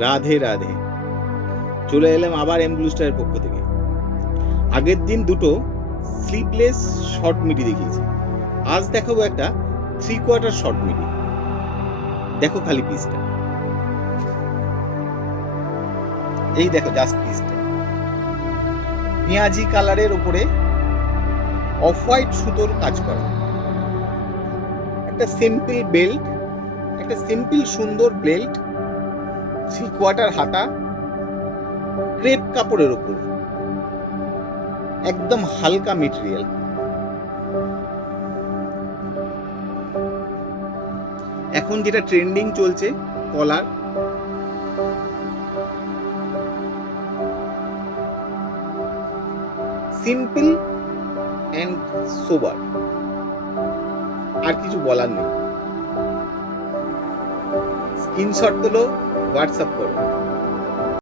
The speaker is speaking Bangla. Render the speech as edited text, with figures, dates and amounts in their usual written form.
রাধে রাধে। চলে এলাম আবার এম ব্লু স্টারের পক্ষ থেকে। আগের দিন দুটো স্লিপলেস শর্ট মিডি দেখিয়েছি, আজ দেখাবো একটা 3/4 শর্ট মিডি। দেখো খালি পিসটা, এই দেখো জাস্ট পিসটা, পেঁয়াজি কালারের উপরে অফ হোয়াইট সুতোর কাজ করা, একটা সিম্পল বেল্ট, একটা সিম্পল সুন্দর বেল্ট, 3/4 হাতা, ক্রেপ কাপড়ের উপর, একদম হালকা মেটেরিয়াল। এখন যেটা ট্রেন্ডিং চলছে কলার, সিম্পল অ্যান্ড সোবার, আর কিছু বলার নেই। স্ক্রিনশট তোলো, হোয়াটসঅ্যাপ করো।